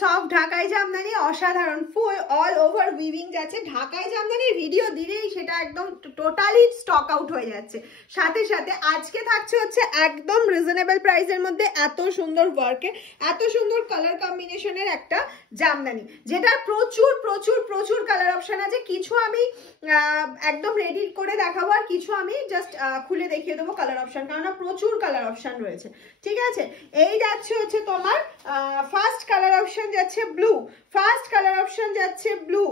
Soft ঢাকাই জামদানি অসাধারণ ফুল all over weaving যাচ্ছে। ঢাকাই জামদানির ভিডিও দিলেই সেটা একদম টোটালি স্টক আউট হয়ে যাচ্ছে। সাথে সাথে আজকে থাকছে হচ্ছে একদম রিজনেবল প্রাইসের মধ্যে এত সুন্দর ওয়ার্কে এত সুন্দর কালার কম্বিনেশনের একটা জামদানি, যেটার প্রচুর প্রচুর প্রচুর কালার অপশন আছে। কিছু আমি একদম রেডি করে দেখাবো আর কিছু আমি জাস্ট খুলে দেখিয়ে দেবো কালার অপশন, কারণ প্রচুর কালার অপশন রয়েছে। ঠিক আছে, এই যাচ্ছে হচ্ছে তোমার ফার্স্ট কালার অপশন যাচ্ছে ব্লু, ফার্স্ট কালার অপশন যাচ্ছে ব্লু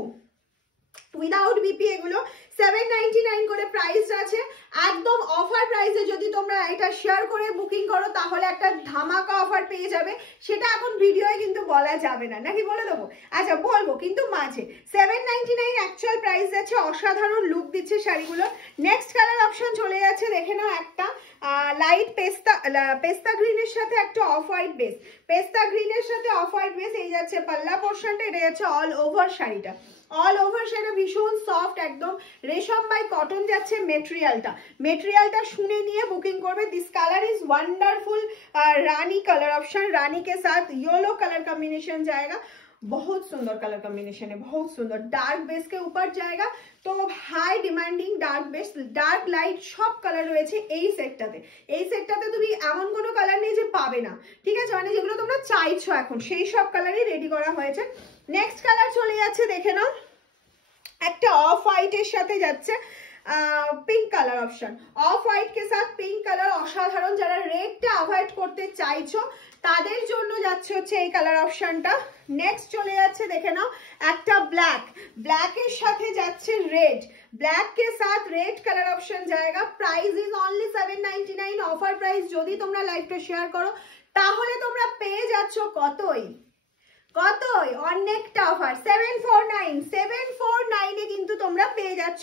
উইদাউট বিপি। এগুলো 799 করে প্রাইস আছে, একদম অফার প্রাইসে। যদি তোমরা এটা শেয়ার করে বুকিং করো তাহলে একটা ধামাকা অফার পেয়ে যাবে, সেটা এখন ভিডিওয়ে কিন্তু বলা যাবে না, নাকি বলে দেবো? আচ্ছা বলবো, কিন্তু মাঝে 799 অ্যাকচুয়াল প্রাইস আছে। অসাধারণ লুক দিচ্ছে শাড়িগুলো। নেক্সট কালার অপশন চলে যাচ্ছে, দেখে নাও একটা লাইট পেস্তা গ্রিনের সাথে একটা অফ হোয়াইট বেস, পেস্তা গ্রিনের সাথে অফ হোয়াইট বেস। এই যাচ্ছে পাল্লা পোর্শনটা, এটা যাচ্ছে অল ওভার শাড়িটা, অল ওভার শাড়িটা ভীষণ সফট, একদম রেশম বাই কটন যাচ্ছে মেটেরিয়ালটা শুনে নিয়ে বুকিং করবে। दिस कलर इज वंडरफुल, रानी कलर ऑप्शन, रानी के साथ येलो कलर कॉम्बिनेशन जाएगा। बहुत सुंदर कलर कॉम्बिनेशन है, बहुत सुंदर। डार्क बेस के ऊपर जाएगा, तो high demanding dark base dark light सब कलर রয়েছে এই সেটটাতে। এই সেটটাতে তুমি এমন কোনো কালার নেই যে পাবে না, ঠিক আছে? মানে যেগুলো তোমরা চাইছো এখন সেই সব কালারই রেডি করা হয়েছে। নেক্সট কালার চলে যাচ্ছে, দেখে নাও একটা অফ হোয়াইটের সাথে যাচ্ছে pink colour option, off white কে সাথ পিঙ্ক কালার অসাধারণ। যারা রেডটা অ্যাভয়েড করতে চাইছো তাদের জন্য যাচ্ছে হচ্ছে এই কালার অপশনটা। নেক্সট চলে যাচ্ছে, দেখে নাও একটা ব্ল্যাকের সাথে যাচ্ছে রেড, ব্ল্যাক কে সাথ রেড কালার অপশন जाएगा। Price is only 799 offer price. যদি তোমরা লাইভটা শেয়ার করো তাহলে তোমরা পেয়ে যাচ্ছ কতই অনেকটা অফার, 749 এ কিন্তু তোমরা পেয়ে যাচ্ছ।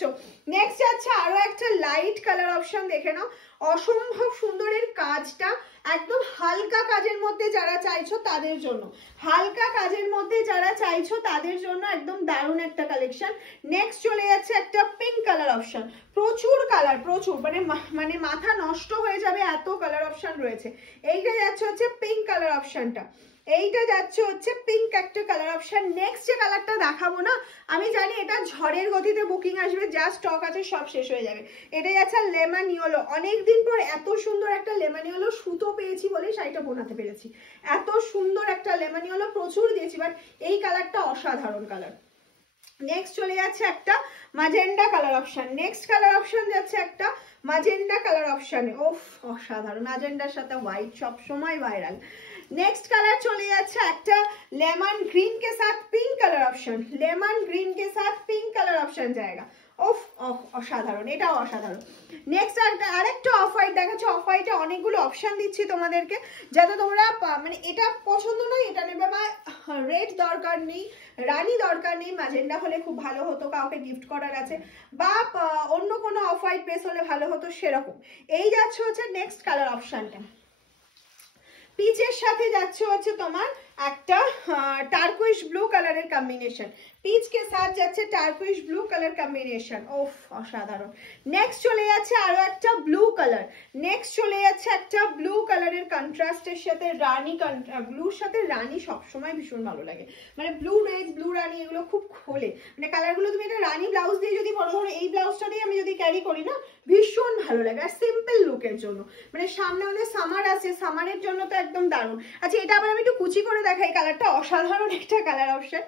নেক্সট আছে আরো একটা লাইট কালার অপশন, দেখে নাও অসম্ভব সুন্দরের কাজটা, একদম হালকা কাজের মধ্যে যারা চাইছো তাদের জন্য, হালকা কাজের মধ্যে যারা চাইছো তাদের জন্য একদম দারুণ একটা কালেকশন। নেক্সট চলে যাচ্ছে একটা পিঙ্ক কালার অপশন, প্রচুর কালার, প্রচুর মানে মাথা নষ্ট হয়ে যাবে এত কালার অপশন রয়েছে। এইটা যাচ্ছে হচ্ছে পিঙ্ক কালার অপশনটা, এইটা যাচ্ছে হচ্ছে পিঙ্ক একটা কালার অপশন। নেক্সট যে কালারটা দেখাবো না, আমি জানি এটা ঝড়ের গতিতে বুকিং আসবে, যা স্টক আছে সব শেষ হয়ে যাবে। এটা যাচ্ছে লেমন ইয়েলো, অনেকদিন পর এত সুন্দর একটা লেমন ইয়েলো সুতো পেয়েছি বলে শাড়িটা বোনাতে পেরেছি। এত সুন্দর একটা লেমন ইয়েলো প্রচুর দিয়েছি, বাট এই কালারটা অসাধারণ কালার। নেক্সট চলে যাচ্ছে একটা magenta colour option, next colour option যাচ্ছে একটা ম্যাজেন্ডা কালার অপশনে। ওফ অসাধারণ, ম্যাজেন্ডার সাথে হোয়াইট সব সময় ভাইরাল। नेक्स्ट कलर चले जाच्छे একটা लेमन ग्रीन के साथ pink colour option, lemon green के साथ पिंक कलर ऑप्शन जाएगा। ওফ অসাধারণ, এটাও অসাধারণ। নেক্সট আরেকটা অফ হোয়াইট দেখাচ্ছি, অফ হোয়াইটে অনেকগুলো অপশন দিচ্ছি তোমাদেরকে, যাতে তোমরা মানে এটা পছন্দ নয় এটা নেবে, বা রেড দরকার নেই, রানী দরকার নেই, ম্যাজেন্ডা হলে খুব ভালো হতো, কাউকে গিফট করার আছে, বা অন্য কোনো অফ হোয়াইট বেস হলে ভালো হতো সেরকম। এই যাচ্ছে হচ্ছে নেক্সট কালার অপশনটা, পিচের সাথে যাচ্ছে হচ্ছে তোমার একটা টার্কুইশ ব্লু কালারের কম্বিনেশন, পিচ के साथ যাচ্ছে টার্কুইশ ব্লু কালার কম্বিনেশন। ওফ অসাধারণ। নেক্সট চলে যাচ্ছে আরো একটা ব্লু কালার, নেক্সট চলে যাচ্ছে একটা ব্লু কালারের কন্ট্রাস্টের সাথে রানী, ব্লুর সাথে রানী সবসময় ভীষণ ভালো লাগে, মানে ব্লু রেড ব্লু রানী এগুলো খুব খোলে, মানে কালারগুলো তুমি এটা রানী ব্লাউজ দিয়ে যদি পরো, ধরো এই ব্লাউজটা দিয়ে আমি যদি ক্যারি করি না ভীষণ ভালো লাগে, আর সিম্পল লুকের জন্য, মানে সামনে অনেক সামার আছে, সামারের জন্য তো একদম দারুণ। আচ্ছা এটা আবার আমি একটু কুচি করে দেখাই, কালারটা অসাধারণ একটা কালার অপশন।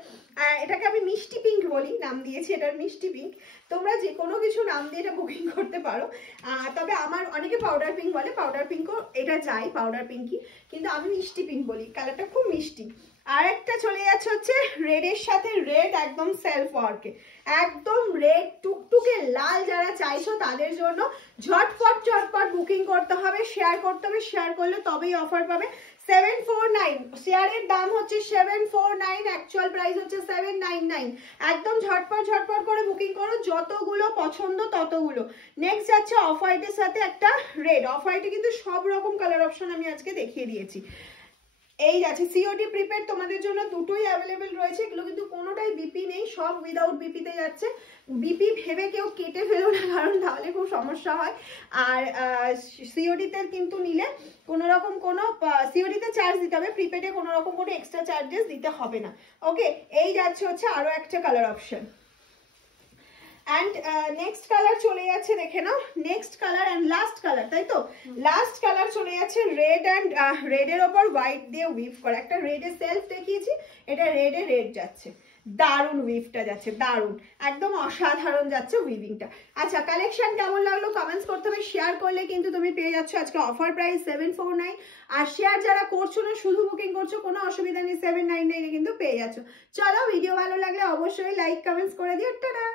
এটাকে আমি মিষ্টি পিঙ্ক বলি, নাম দিয়েছি এটার মিষ্টি পিঙ্ক। তোমরা যে কোনো কিছু নাম দিয়ে এটা বুকিং করতে পারো, তবে আমার অনেকে পাউডার পিঙ্ক বলে, পাউডার পিঙ্কও এটা যায়, পাউডার পিঙ্কই, কিন্তু আমি মিষ্টি পিঙ্ক বলি, কালারটা খুব মিষ্টি। আর একটা চলে যাচ্ছে হচ্ছে রেডের সাথে রেড, একদম সেলফ ওয়ার্কে, একদম রেড টুকটুকে লাল যারা চাইছো তাদের জন্য ঝটপট বুকিং করতে হবে, শেয়ার করতে হবে, শেয়ার করলে তবেই অফার পাবে। 749 শেয়ারের দাম হচ্ছে 749, অ্যাকচুয়াল প্রাইস হচ্ছে 799। একদম ঝটপট করে বুকিং করো, যতগুলো পছন্দ ততগুলো। নেক্সট যাচ্ছে অফ হোয়াইটের সাথে একটা রেড, অফ হোয়াইটে কিন্তু সব রকম কালার অপশন আমি আজকে দেখিয়ে দিয়েছি। এই যাচ্ছে সিওডি প্রিপেড তোমাদের জন্য দুটোই অ্যাভেলেবেল রয়েছে, এগুলো কিন্তু কোনোটাই বিপি নেই, সব উইদাউট বিপিতে যাচ্ছে। বিপি ভেবে কেউ কেটে ফেলো না, কারণ তাহলে খুব সমস্যা হয়। আর সিওডিতে কিন্তু নিলে কোনো রকম কোনো সিওডিতে চার্জ দিতে হবে, প্রিপেডে কোনো রকম কোনো এক্সট্রা চার্জেস দিতে হবে না। ওকে, এই যাচ্ছে হচ্ছে আরো একটা colour option. And next colour চলে যাচ্ছে, দেখে নাও next colour and last colour, তাই তো লাস্ট কালার চলে যাচ্ছে রেড অ্যান্ড রেডের ওপর হোয়াইট দিয়ে উইভ করা। একটা রেডের সেলফ দেখিয়েছি, এটা রেডে রেড যাচ্ছে, দারুণ উইভটা যাচ্ছে, দারুণ একদম অসাধারণ যাচ্ছে উইভিংটা। আচ্ছা, কালেকশন কেমন লাগলো কমেন্টস করতে হবে, শেয়ার করলে কিন্তু তুমি পেয়ে যাচ্ছ আজকে অফার প্রাইস 749। আর শেয়ার যারা করছো না, শুধু বুকিং করছো, কোনো অসুবিধা নেই, 799 কিন্তু পেয়ে যাচ্ছ। চলো, ভিডিও ভালো লাগলে অবশ্যই লাইক কমেন্টস করে দিও, টাটা।